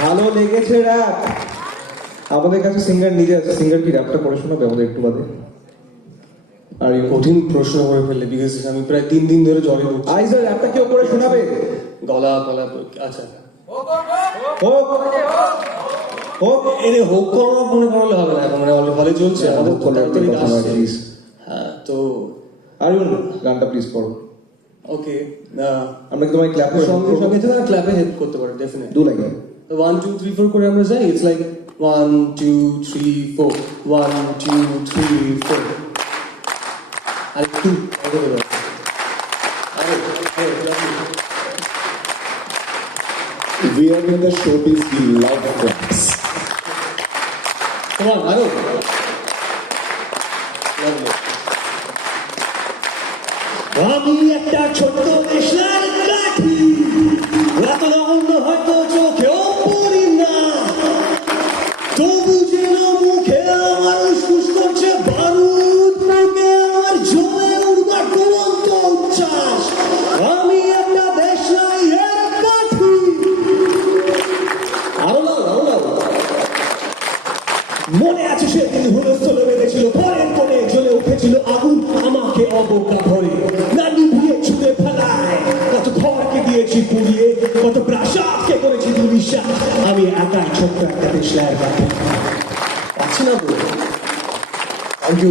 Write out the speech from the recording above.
ভালো লেগেছে র‍্যাপ। আমাদের কাছে সিঙ্গার নিজে আছে, সিঙ্গার কি র‍্যাপটা করে শোনাবে আমাদের একটু বাদে? আর এই কঠিন প্রশ্ন করে ফেললে, বিকজ আমি প্রায় 3 দিন ধরে জ্বরে ভুগছি। আইজার র‍্যাপটা কেউ করে শোনাবে? গলা আচ্ছা হোক হোক এর হোক করার মনে করলে হবে না, এখন মানে অলরেডি হলে চলছে আমাদের, হোক করার তাড়াতাড়ি কথা নয়, আসছে। please। হ্যাঁ তো আরিউন গানটা প্লিজ করো। ওকে, আমরা কি তোমায় ক্ল্যাপ করে সঙ্গে সঙ্গে তো ক্ল্যাপে হেল্প করতে পারে ডেফিনেটলি। 2 লাইন। 1 2 3 4 করে আমরা যাই, ইটস লাইক 1 2 3 4 1 2 3 4 আর একটু We are in the showbiz, we love claps. Come on, আরো আমি একটা ছোট্ট দেশের কাঠি, এত রঙ হয়তো চোখেও পড়ি না, তবু যেন মুখে আমার উসকুস করছে বারুদ, মুখে আমার জমে উঠবার দুরন্ত উচ্ছ্বাস। আমি একটা দেশের কাঠি। আরো লাও। মনে আছে সেদিন হুলস্থলে বেঁধেছিল, পরের কোণে জ্বলে উঠেছিল আগুন, আমাকে অবজ্ঞা ভরে না নিভিয়ে ছুঁড়ে ফেলায়। কত ঘরকে দিয়েছি পুড়িয়ে, কত প্রাসাদকে করেছি দুর্বিশ্বাস। আমি একাই ছোট্ট একটা দেশলার কাঠি। পাচ্ছি না বলে। Thank you.